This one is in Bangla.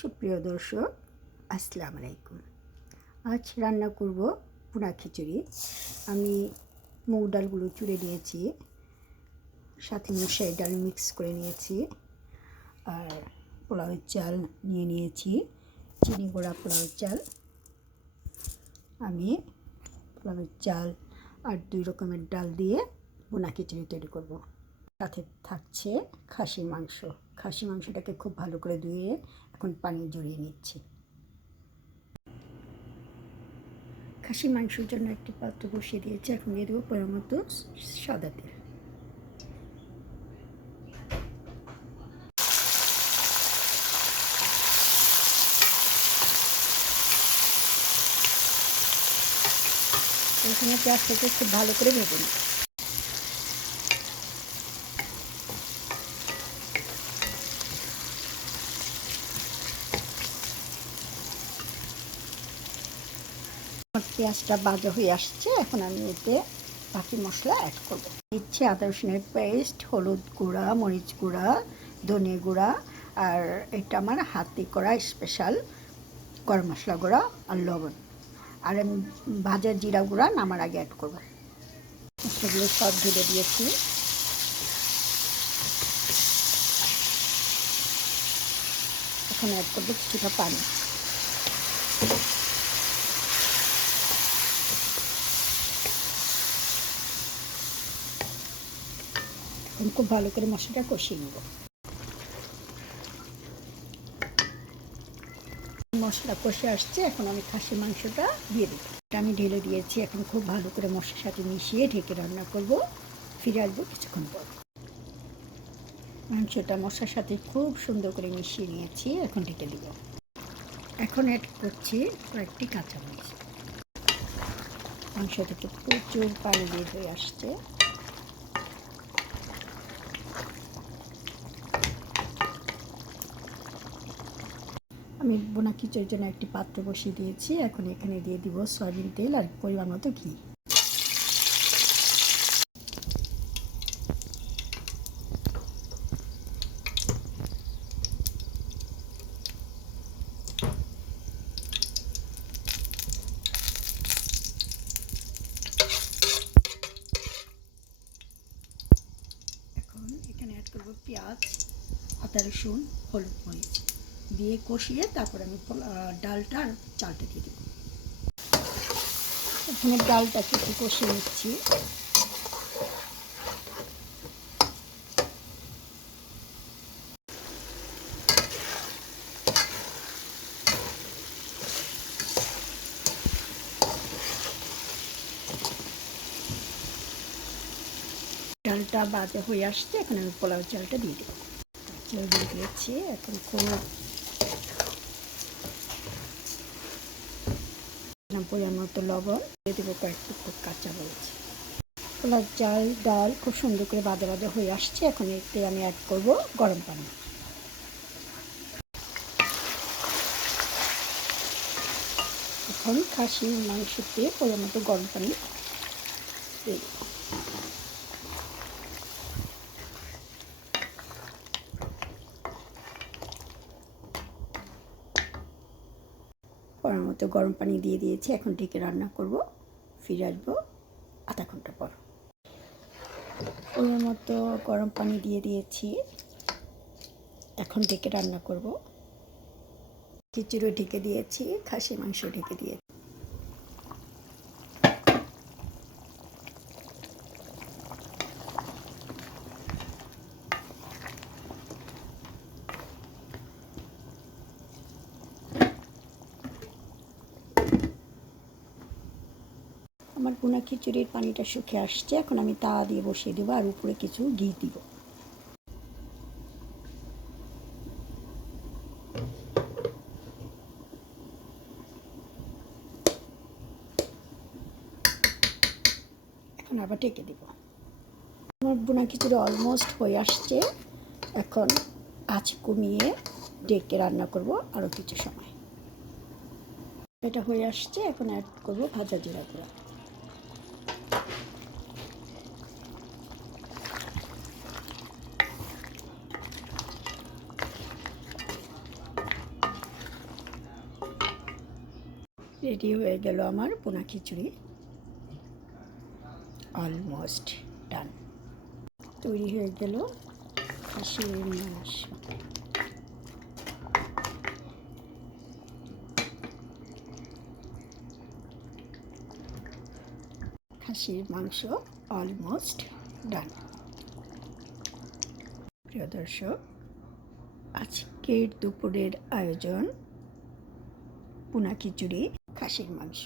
সুপ্রিয় দর্শক, আসসালামু আলাইকুম। আজ রান্না করব পুনা খিচুড়ি। আমি মুগ ডালগুলো চুড়ে নিয়েছি, সাথে মশাই ডাল মিক্স করে নিয়েছি, আর পোলাওয়ের চাল নিয়ে নিয়েছি, চিনি গোড়া পোলাওয়ের চাল। আমি পোলাওয়ের চাল আর দুই রকমের ডাল দিয়ে বোনা খিচুড়ি তৈরি করব। সাথে থাকছে খাসির মাংস। খাসি মাংসটাকে খুব ভালো করে ধুয়ে এখন পানি জড়িয়ে নিচ্ছি। খাসি মাংসের জন্য একটি পাত্র বসিয়ে দিয়েছি এখন দিয়ে দেবো পরিমাণ মতো সাদা তেল। এখানে পেঁয়াজটাকে খুব ভালো করে ভেজে নিই পেঁয়াজটা বাজা হয়ে আসছে, এখন আমি এতে বাকি মশলা অ্যাড করব। দিচ্ছি আদা রসুনের পেস্ট হলুদ গুঁড়া, মরিচ গুঁড়া, ধনে গুঁড়া, আর এটা আমার হাতি করা স্পেশাল গরম মশলা গুঁড়া আর লবণ। আর আমি ভাজা জিরা গুঁড়া নামার আগে অ্যাড করব। মশলাগুলো সব ঢেলে দিয়েছি। এখন অ্যাড করব কিছুটা পানি। এখন খুব ভালো করে মশলাটা কষিয়ে নেব। মশলা কষে আসছে, এখন আমি খাসি মাংসটা দিয়ে দেবো। আমি ঢেলে দিয়েছি, এখন খুব ভালো করে মশলার সাথে মিশিয়ে ঢেকে রান্না করব। ফিরে আসব কিছুক্ষণ পর। মাংসটা মশলার সাথে খুব সুন্দর করে মিশিয়ে নিয়েছি, এখন ঢেকে দিব। এখন অ্যাড করছি কয়েকটি কাঁচামরিচ। মাংস থেকে প্রচুর পানি বের হয়ে আসছে। আমি বোনা খিচুড়ির জন্য একটি পাত্র বসিয়ে দিয়েছি। এখন এখানে দিয়ে দিব সয়াবিন তেল আর পরিমাণ মতো ঘি। এখন এখানে অ্যাড করব পেঁয়াজ, আদা রসুন, হলুদ মরিচ। দিয়ে কষিয়ে তারপর আমি ডালটা আর চালটা দিয়ে দেবো। এখানে ডালটাকে একটু কষিয়ে নিচ্ছি। ডালটা বাজা হয়ে আসছে, এখন আমি পোলাও চালটা দিয়ে দেবো। চাল দিয়ে দিয়েছি, এখন খুব পরিমাণ মতো লবণ দিয়ে দেবো কয়েকটু খুব কাঁচা বলেছি কলার চাল, ডাল খুব সুন্দর করে বাদে বাদে হয়ে আসছে। এখন একটু আমি অ্যাড করব গরম পানি। এখন খাসি মাংসতে পরিমাণ মতো গরম পানি দিয়ে পরের মতো গরম পানি দিয়ে দিয়েছি। এখন ঢেকে রান্না করব। ফিরে আসব আধা ঘণ্টা পর। ওর মতো গরম পানি দিয়ে দিয়েছি। এখন ঢেকে রান্না করব। খিচুড়ি ঢেকে দিয়েছি খাসি মাংস ঢেকে দিয়েছি। আমার গুনা খিচুড়ির পানিটা শুকিয়ে আসছে, এখন আমি তাওয়া দিয়ে বসিয়ে দেবো আর উপরে কিছু ঘি দিব। এখন আবার ঢেকে দিব। আমার বোনা খিচুড়ি অলমোস্ট হয়ে আসছে, এখন আঁচ কমিয়ে ডেকে রান্না করব আরও কিছু সময়। এটা হয়ে আসছে, এখন অ্যাড করব ভাজা জিরা গুঁড়া। রেডি হয়ে গেল আমার পোনা খিচুড়ি। অলমোস্ট ডান তৈরি হয়ে গেল খাসির মাংস। খাসির মাংস অলমোস্ট ডান প্রিয় দর্শক, আজকের দুপুরের আয়োজন পুনা খিচুড়ি। খাসির মাংস